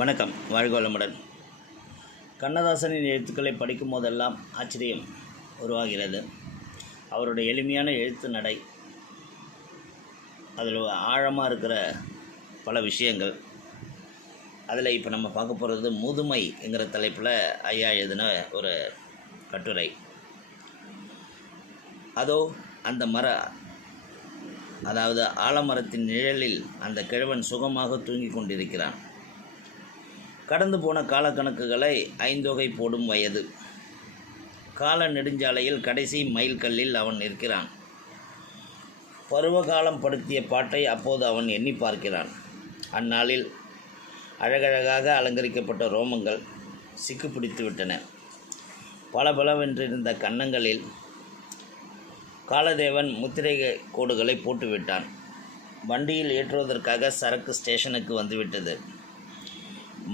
வணக்கம். வாழ்க வளமுடன். கண்ணதாசனின் எழுத்துக்களை படிக்கும் போதெல்லாம் ஆச்சரியம் உருவாகிறது. அவருடைய எளிமையான எழுத்து நடை, அதில் ஆழமாக இருக்கிற பல விஷயங்கள். அதில் இப்போ நம்ம பார்க்க போகிறது முதுமைங்கிற தலைப்பில் ஐயா எழுதின ஒரு கட்டுரை. அதோ அந்த அதாவது ஆலமரத்தின் நிழலில் அந்த கிழவன் சுகமாக தூங்கி கொண்டிருக்கிறான். கடந்து போன காலக்கணக்குகளை ஐந்தொகை போடும் வயது. கால நெடுஞ்சாலையில் கடைசி மைல் கல்லில் அவன் நிற்கிறான். பருவகாலம் படுத்திய பாட்டை அப்போது அவன் எண்ணி பார்க்கிறான். அந்நாளில் அழகழகாக அலங்கரிக்கப்பட்ட ரோமங்கள் சிக்கு பிடித்து விட்டன. பளபளவென்றிருந்த கன்னங்களில் காலதேவன் முத்திரை கோடுகளை போட்டுவிட்டான். வண்டியில் ஏற்றுவதற்காக சரக்கு ஸ்டேஷனுக்கு வந்துவிட்டது.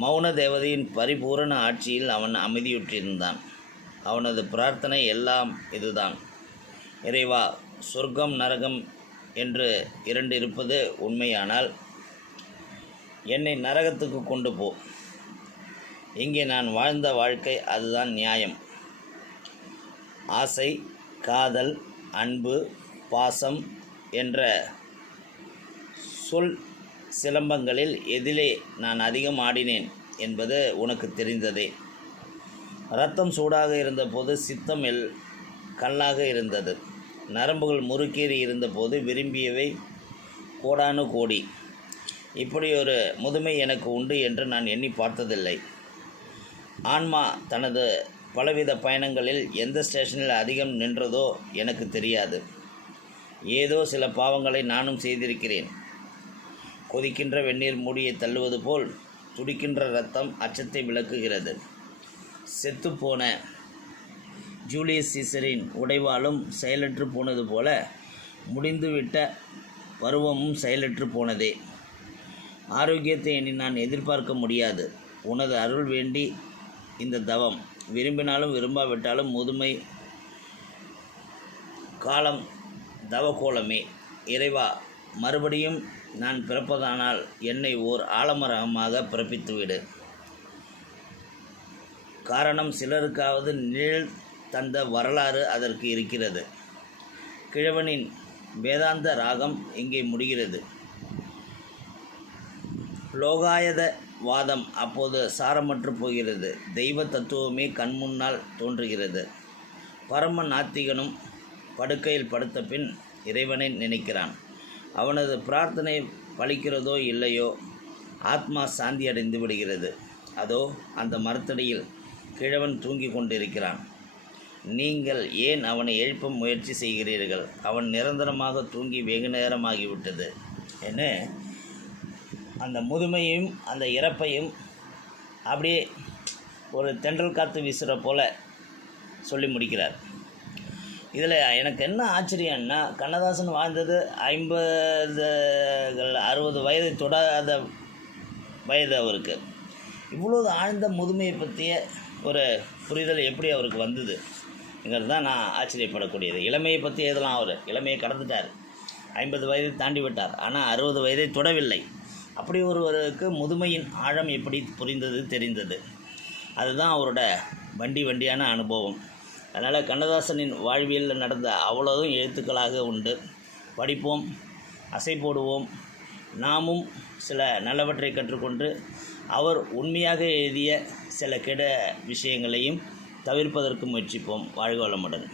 மௌன தேவதையின் பரிபூரண ஆட்சியில் அவன் அமைதியுற்றிருந்தான். அவனது பிரார்த்தனை எல்லாம் இதுதான்: இறைவா, சொர்க்கம் நரகம் என்று இரண்டு இருப்பது உண்மையானால் என்னை நரகத்துக்கு கொண்டு போ. இங்கே நான் வாழ்ந்த வாழ்க்கை அதுதான் நியாயம். ஆசை, காதல், அன்பு, பாசம் என்ற சொல் சிலம்பங்களில் எதிலே நான் அதிகம் ஆடினேன் என்பது உனக்கு தெரிந்ததே. இரத்தம் சூடாக இருந்தபோது சித்தம் கல்லாக இருந்தது. நரம்புகள் முறுக்கேறி இருந்தபோது விரும்பியவை கோடானு கோடி. இப்படி ஒரு முதுமை எனக்கு உண்டு என்று நான் எண்ணி பார்த்ததில்லை. ஆன்மா தனது பலவித பயணங்களில் எந்த ஸ்டேஷனில் அதிகம் நின்றதோ எனக்கு தெரியாது. ஏதோ சில பாவங்களை நானும் செய்திருக்கிறேன். கொதிக்கின்ற வெந்நீர் மூடியை தள்ளுவது போல் துடிக்கின்ற இரத்தம் அச்சத்தை விளக்குகிறது. செத்துப்போன ஜூலியஸ் சீசரின் உடைவாளும் செயலற்று போனது போல முடிந்துவிட்ட பருவமும் செயலற்று போனதே. ஆரோக்கியத்தை இனி நான் எதிர்பார்க்க முடியாது. உனது அருள் வேண்டி இந்த தவம். விரும்பினாலும் விரும்பாவிட்டாலும் முதுமை காலம் தவக்கோலமே. இறைவா, மறுபடியும் நான் பிறப்பதானால் என்னை ஓர் ஆலமரமாக பிறப்பித்துவிடு. காரணம், சிலருக்காவது நிழல் தந்த வரலாறு அதற்கு இருக்கிறது. கிழவனின் வேதாந்த ராகம் இங்கே முடிகிறது. லோகாயத வாதம் அப்போது சாரமற்று போகிறது. தெய்வ தத்துவமே கண்முன்னால் தோன்றுகிறது. பரம நாத்திகனும் படுக்கையில் படுத்த பின் இறைவனை நினைக்கிறான். அவனது பிரார்த்தனை பலிக்கிறதோ இல்லையோ, ஆத்மா சாந்தி அடைந்து விடுகிறது. அதோ அந்த மரத்தடியில் கிழவன் தூங்கி கொண்டிருக்கிறான். நீங்கள் ஏன் அவனை எழுப்ப முயற்சி செய்கிறீர்கள்? அவன் நிரந்தரமாக தூங்கி வெகு நேரமாகிவிட்டது என அந்த முதுமையும் அந்த இறப்பையும் அப்படியே ஒரு தென்றல் காற்று வீசுகிற போல சொல்லி முடிக்கிறார். இதில் எனக்கு என்ன ஆச்சரியம்னா, கண்ணதாசன் வாழ்ந்தது 50 60 வயதை தொடாத வயது அவருக்கு. இவ்வளோ ஆழ்ந்த முதுமையை பற்றிய ஒரு புரிதல் எப்படி அவருக்கு வந்ததுங்கிறது தான் நான் ஆச்சரியப்படக்கூடியது. இளமையை பற்றி எதெல்லாம் அவர் இளமையை கடந்துட்டார், 50 வயதை தாண்டி விட்டார், ஆனால் 60 வயதை தொடவில்லை. அப்படி ஒருவருக்கு முதுமையின் ஆழம் எப்படி புரிந்தது, தெரிந்தது. அதுதான் அவரோட வண்டியான அனுபவம். அதனால் கண்ணதாசனின் வாழ்வியலில் நடந்த அவ்வளவும் எழுத்துக்களாக உண்டு. படிப்போம், அசை போடுவோம். நாமும் சில நல்லவற்றை கற்றுக்கொண்டு அவர் உண்மையாக எழுதிய சில கெட விஷயங்களையும் தவிர்ப்பதற்கு முயற்சிப்போம். வாழ்க வளமுடன்.